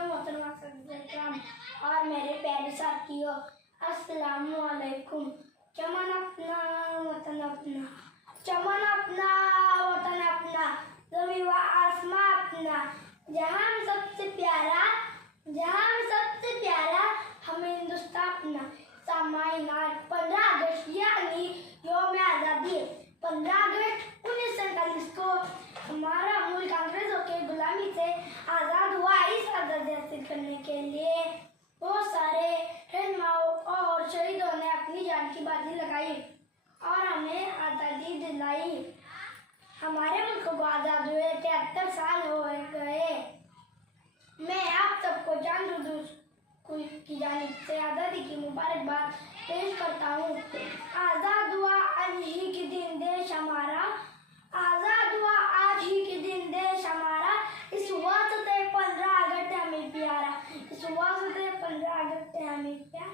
मोहतरम और मेरे प्यारे साथियों, अस्सलामु अलैकुम। चमन अपना वतन अपना, चमन अपना वतन अपना, ज़मीं व आसमां अपना, जहाँ हम सबसे प्यारा, जहाँ हम सबसे प्यारा हमें हिंदुस्तान अपना। सामाईन, 15 अगस्त यानी यौम आज़ादी। 15 अगस्त 1947 को हमारा मुल्क अंग्रेजों के गुलामी से आज़ाद हुआ। इस आज़ादी हासिल करने के लिए बहुत सारे रहनुमाओं और शहीदों ने अपनी जान की बाजी लगाई और हमें आज़ादी दिलाई। हमारे मुल्क को आज़ाद हुए 73 साल हो गए। मैं आप सबको जान की जानिब से आज़ादी की मुबारकबाद पेश करता हूँ। आज़ाद हुआ आज ही के दिन देश हमारा, आज़ाद हुआ आज ही के दिन देश हमारा, इस वास्ते 15 अगस्त हमें प्यारा, इस वास्ते 15 अगस्त हमें प्यारा।